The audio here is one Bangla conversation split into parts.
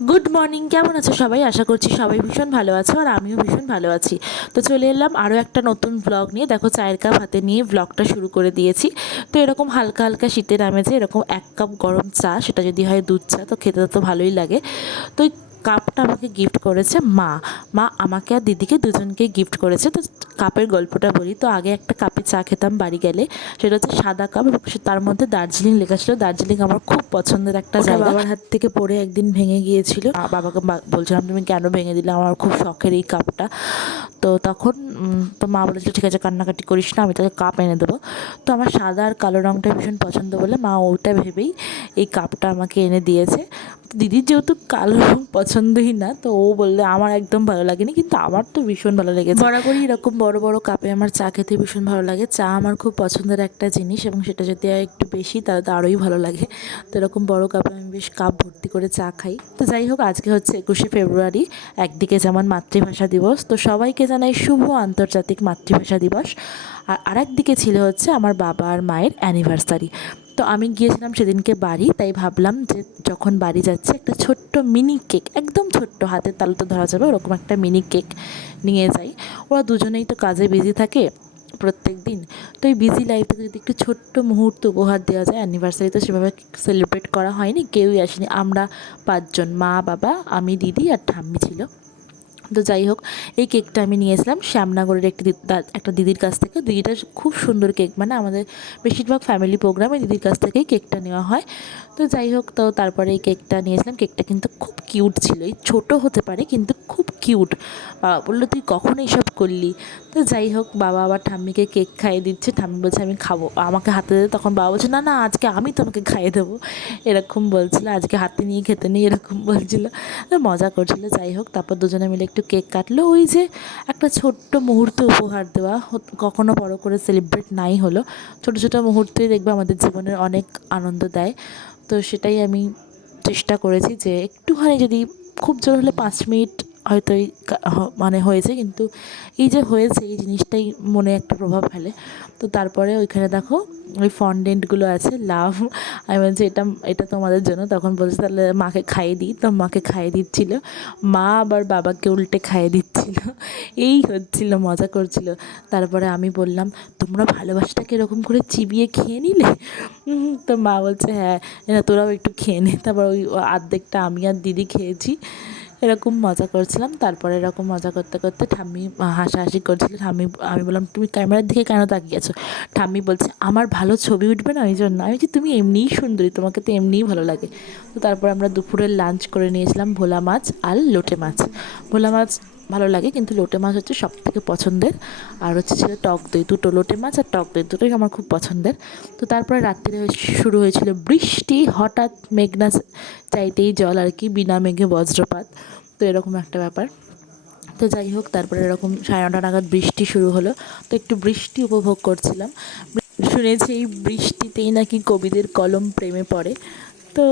গুড মর্নিং, কেমন আছো সবাই? আশা করছি সবাই ভীষণ ভালো আছো আর আমিও ভীষণ ভালো আছি। তো চলে এলাম আরও একটা নতুন ব্লগ নিয়ে। দেখো, চায়ের কাপ হাতে নিয়ে ব্লগটা শুরু করে দিয়েছি। তো এরকম হালকা হালকা শীতের আমেজে এরকম 1 কাপ গরম চা, সেটা যদি হয় দুধ চা, তো খেতে তো ভালোই লাগে। তো এই কাপটা আমাকে গিফট করেছে মা। মা আমাকে আর দিদিকে দুজনকে গিফট করেছে। তো কাপের গল্পটা বলি। তো আগে একটা কাপে চা খেতাম বাড়ি গেলে, সেটা হচ্ছে সাদা কাপ এবং তার মধ্যে দার্জিলিং লেখা ছিল। দার্জিলিং আমার খুব পছন্দের একটা জায়গা। বাবার হাত থেকে পড়ে একদিন ভেঙে গিয়েছিল। বাবাকে বলছিলাম, তুমি কেন ভেঙে দিলে, আমার খুব শখের এই কাপটা। তো তখন তো মা বলেছিল, ঠিক আছে কান্নাকাটি করিস না, আমি তোকে কাপ এনে দেবো। তো আমার সাদা আর কালো রঙটা ভীষণ পছন্দ বলে মা ওটা ভেবেই এই কাপটা আমাকে এনে দিয়েছে। দিদির যেহেতু কালো রঙ পছন্দই না, তো ও বললে আমার একদম ভালো লাগেনি, কিন্তু আমার তো ভীষণ ভালো লেগেছে। বরাবরই এরকম বড় বড় কাপে আমার চা খেতে ভীষণ ভালো লাগে। চা আমার খুব পছন্দের একটা জিনিস, এবং সেটা যদি হয় একটু বেশি তাহলে তো আরোই ভালো লাগে। তো এরকম বড় কাপে আমি বেশ কাপ ভর্তি করে চা খাই। তো যাই হোক, আজকে হচ্ছে 21শে ফেব্রুয়ারি। একদিকে যেমন মাতৃভাষা দিবস, তো সবাইকে জানাই শুভ আন্তর্জাতিক মাতৃভাষা দিবস। আর আরেকদিকে ছিল হচ্ছে আমার বাবা আর মায়ের অ্যানিভার্সারি। তো আমি গিয়েছিলাম সেদিনকে বাড়ি, তাই ভাবলাম যে যখন বাড়ি যাচ্ছে একটা ছোট্ট মিনি কেক, একদম ছোট্ট, হাতের তালুতে ধরা যাবে ওরকম একটা মিনি কেক নিয়ে যাই। ওরা দুজনেই তো কাজে বিজি থাকে প্রত্যেক দিন। তো এই বিজি লাইফ থেকে যদি একটু ছোট্ট মুহূর্ত উপহার দেওয়া যায়। অ্যানিভার্সারি তো সেভাবে সেলিব্রেট করা হয়নি, কেউই আসেনি। আমরা 5জন, মা, বাবা, আমি, দিদি আর ঠাম্মি ছিল। তো যাই হোক, এই কেকটা আমি নিয়েছিলাম শ্যামনগরের একটা দিদির কাছ থেকে। দিদিটা খুব সুন্দর কেক, মানে আমাদের বেশিরভাগ ফ্যামিলি প্রোগ্রামে দিদির কাছ থেকেই কেকটা নেওয়া হয়। তো যাই হোক, তো তারপরে এই কেকটা নিয়েছিলাম। কেকটা কিন্তু খুব কিউট ছিল, এই ছোটো হতে পারে কিন্তু খুব কিউট। বাবা বললো, তুই কখন এইসব করলি? তো যাই হোক, বাবা আবার ঠাম্মিকে কেক খাইয়ে দিচ্ছে। ঠাম্মি বলছে আমি খাবো, আমাকে হাতে দে। তখন বাবা বলছে, না না, আজকে আমি তোমাকে খাইয়ে দেবো, এরকম বলছিল। আজকে হাতে নিয়ে খেতে নেই, এরকম বলছিল। মজা করছিল। যাই হোক, তারপর দুজনে মিলে একটু কেক কাটলো। ওই যে একটা ছোট্ট মুহূর্ত উপহার দেওয়া, কখনো বড় করে সেলিব্রেট নাই হলো, ছোটো ছোটো মুহূর্তই দেখবে আমাদের জীবনের অনেক আনন্দ দেয়। তো সেটাই আমি চেষ্টা করেছি যে একটুখানি, যদি খুব জোর হলে 5 মিনিট হয়তো মানে হয়েছে, কিন্তু এই যে হয়েছে এই জিনিসটাই মনে একটা প্রভাব ফেলে। তো তারপরে ওইখানে দেখো ওই ফন্ডেন্টগুলো আছে, লাভ। আমি বলছি এটা এটা তোমাদের জন্য। তখন বলছে তাহলে মাকে খাইয়ে দিই। তো মাকে খাইয়ে দিচ্ছিল, মা আবার বাবাকে উল্টে খাইয়ে দিচ্ছিল। এই হচ্ছিল, মজা করছিল। তারপরে আমি বললাম, তোমরা ভালোবাসাটাকে এরকম করে চিবিয়ে খেয়ে নিলে? তো মা বলছে, হ্যাঁ তোরাও একটু খেয়ে নে। তারপর ওই অর্ধেকটা আমি আর দিদি খেয়েছি। এরকম মজা করছিলাম। তারপরে এরকম মজা করতে করতে ঠাম্মি হাসাহাসি করছিল। আমি বললাম, তুমি ক্যামেরার দিকে কেন তাকিয়ে আছো? ঠাম্মি বলছে, আমার ভালো ছবি উঠবে না, ওই জন্য। আমি বলছি, তুমি এমনিই সুন্দরী, তোমাকে তো এমনিই ভালো লাগে। তো তারপর আমরা দুপুরের লাঞ্চ করে নিয়েছিলাম ভোলা মাছ আর লোটে মাছ। ভোলা মাছ ভালো লাগে, কিন্তু লোটে মাছ হচ্ছে সবথেকে পছন্দের। আর হচ্ছে ছিল টক দই, দুটো লোটে মাছ আর টক দই, দুটোই আমার খুব পছন্দের। তো তারপরে রাত্রিরে শুরু হয়েছিল বৃষ্টি, হঠাৎ মেঘনা চাইতেই জল আর কি, বিনা মেঘে বজ্রপাত। তো এরকম একটা ব্যাপার। তো যাই হোক, তারপরে এরকম 9:30 নাগাদ বৃষ্টি শুরু হলো। তো একটু বৃষ্টি উপভোগ করছিলাম। শুনেছি এই বৃষ্টিতেই নাকি কবিদের কলম প্রেমে পড়ে। তো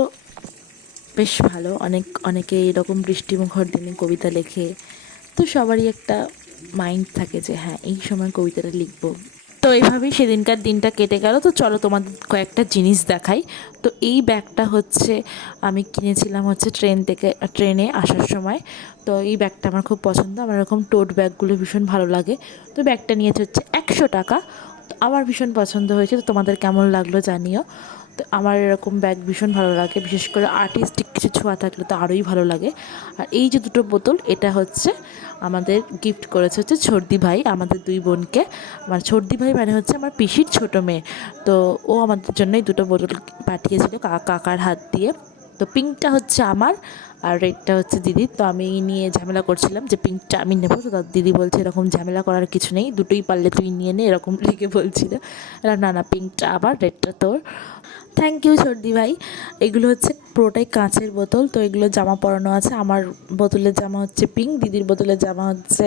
বেশ ভালো, অনেকে এরকম বৃষ্টিমুখর দিনে কবিতা লেখে। তো সবারই একটা মাইন্ড থাকে যে হ্যাঁ এই সময় কবিতাটা লিখবো। তো এইভাবেই সেদিনকার দিনটা কেটে গেল। তো চলো তোমাদের কয়েকটা জিনিস দেখাই। তো এই ব্যাগটা হচ্ছে আমি কিনেছিলাম হচ্ছে ট্রেনে আসার সময়। তো এই ব্যাগটা আমার খুব পছন্দ, আমার এরকম টোট ব্যাগগুলো ভীষণ ভালো লাগে। তো ব্যাগটা নিয়েছে হচ্ছে 100 টাকা। তো আমার ভীষণ পছন্দ হয়েছে। তো তোমাদের কেমন লাগলো জানিও। তো আমার এরকম ব্যাগ ভীষণ ভালো লাগে, বিশেষ করে আর্টিস্টিক কিছু ছোঁয়া থাকলে তো আরোই ভালো লাগে। আর এই যে দুটো বোতল, এটা হচ্ছে আমাদের গিফট করেছে হচ্ছে ছর্দি ভাই আমাদের 2 বোনকে। আমার ছর্দি ভাই মানে হচ্ছে আমার পিসির ছোটো মেয়ে। তো ও আমাদের জন্য এই দুটো বোতল পাঠিয়েছিল কাকার হাত দিয়ে। তো পিঙ্কটা হচ্ছে আমার আর রেডটা হচ্ছে দিদির। তো আমি নিয়ে ঝামেলা করছিলাম যে পিঙ্কটা আমি নেবো। তো তার দিদি বলছে, এরকম ঝামেলা করার কিছু নেই, দুটোই পারলে তুই নিয়ে নে, এরকম লেগে বলছিল। না না, পিঙ্কটা আবার, রেডটা তোর। থ্যাংক ইউ সর্দি ভাই। এগুলো হচ্ছে পুরোটাই কাঁচের বোতল। তো এগুলো জামা পরানো আছে। আমার বোতলের জামা হচ্ছে পিঙ্ক, দিদির বোতলের জামা হচ্ছে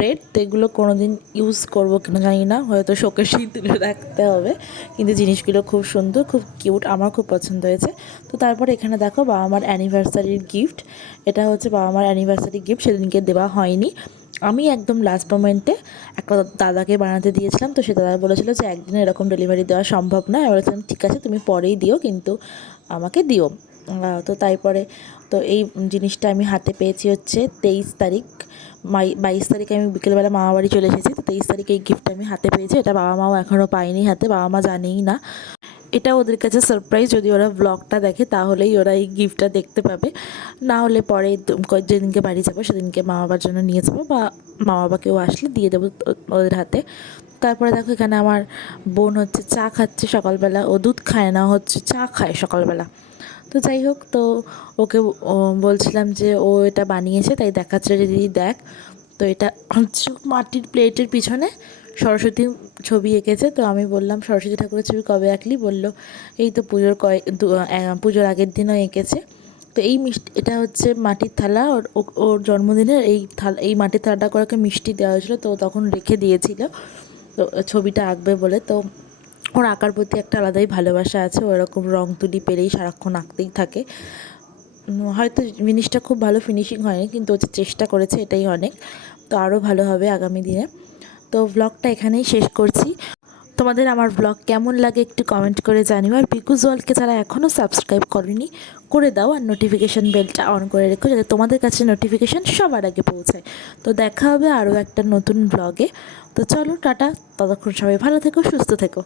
রেড। তো এগুলো কোনো দিন ইউজ করবো কিনা জানি না, হয়তো শোকেসেই তুলে রাখতে হবে। কিন্তু জিনিসগুলো খুব সুন্দর, খুব কিউট, আমার খুব পছন্দ হয়েছে। তো তারপর এখানে দেখো বাবা মার অ্যানিভার্সারির গিফট। এটা হচ্ছে বাবা মার অ্যানিভার্সারি গিফট, সেদিনকে দেওয়া হয়নি। আমি একদম লাস্ট মোমেন্টে একটা দাদাকে বানাতে দিয়েছিলাম। তো সে দাদা বলেছিল যে একদিনে এরকম ডেলিভারি দেওয়া সম্ভব নয়। আমি বলেছিলাম ঠিক আছে, তুমি পরেই দিও, কিন্তু আমাকে দিও। তো তারপরে তো এই জিনিসটা আমি হাতে পেয়েছি হচ্ছে 23 তারিখ। 22 তারিখে আমি বিকেলবেলা মামা বাড়ি চলে এসেছি, তো 23 তারিখে এই গিফটটা আমি হাতে পেয়েছি। এটা বাবা মাও এখনও পায়নি হাতে, বাবা মা জানেই না। এটা ওদের কাছে সারপ্রাইজ, যদি ওরা ব্লগটা দেখে তাহলেই ওরা এই গিফটটা দেখতে পাবে, না হলে পরে যেদিনকে বাড়ি যাবো সেদিনকে মা বাবার জন্য নিয়ে যাবো, বা মা বাবা কেউ আসলে দিয়ে দেবো ওদের হাতে। তারপরে দেখো এখানে আমার বোন হচ্ছে চা খাচ্ছে সকালবেলা, ও দুধ খায় না, হচ্ছে চা খায় সকালবেলা। তো যাই হোক, তো ওকে বলছিলাম যে ও এটা বানিয়েছে, তাই দেখাচ্ছে যে দিদি দেখ। তো এটা হচ্ছে মাটির প্লেটের পিছনে সরস্বতী ছবি এঁকেছে। তো আমি বললাম সরস্বতী ঠাকুরের ছবি কবে আঁকলি? বললো এই তো পুজোর আগের দিনও এঁকেছে। তো এই মিষ্টি, এটা হচ্ছে মাটির থালা, ওর জন্মদিনের এই মাটির থালাটা করে ওকে মিষ্টি দেওয়া হয়েছিলো, তো তখন রেখে দিয়েছিল তো ছবিটা আঁকবে বলে। তো ওর আঁকার প্রতি একটা আলাদাই ভালোবাসা আছে, ও এরকম রং তুলি পেলেই সারাক্ষণ আঁকতেই থাকে। হয়তো জিনিসটা খুব ভালো ফিনিশিং হয়নি, কিন্তু ও যে চেষ্টা করেছে এটাই অনেক। তো আরও ভালো হবে আগামী দিনে। তো ব্লগটা এখানেই শেষ করছি। তোমাদের আমার ব্লগ কেমন লাগে একটু কমেন্ট করে জানিও। আর পিকুস ওয়ার্ল্ডকে যারা এখনও সাবস্ক্রাইব করেনি করে দাও, আর নোটিফিকেশান বেলটা অন করে রেখো, যাতে তোমাদের কাছে নোটিফিকেশান সবার আগে পৌঁছায়। তো দেখা হবে আরও একটা নতুন ব্লগে। তো চলো টাটা, ততক্ষণ সবাই ভালো থেকো, সুস্থ থেকো।